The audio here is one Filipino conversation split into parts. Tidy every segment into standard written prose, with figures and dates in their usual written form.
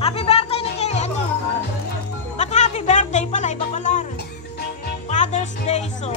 Happy birthday na kay ano. Ba't happy birthday pala? Iba pala rin. Father's Day, so.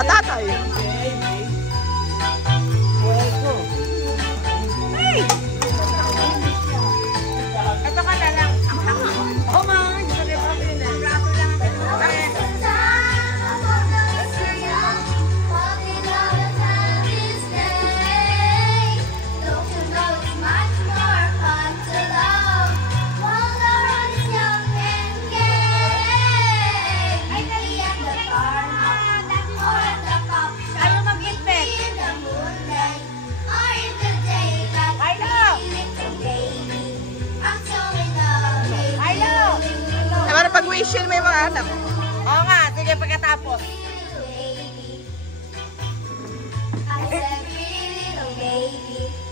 Tatay. Ito ka na lang. Oh, ma. Gusto niya pa rin eh. Braso lang. Pag-wishin mo yung mga anak. Oo nga, sige pagkatapos. I said, little baby.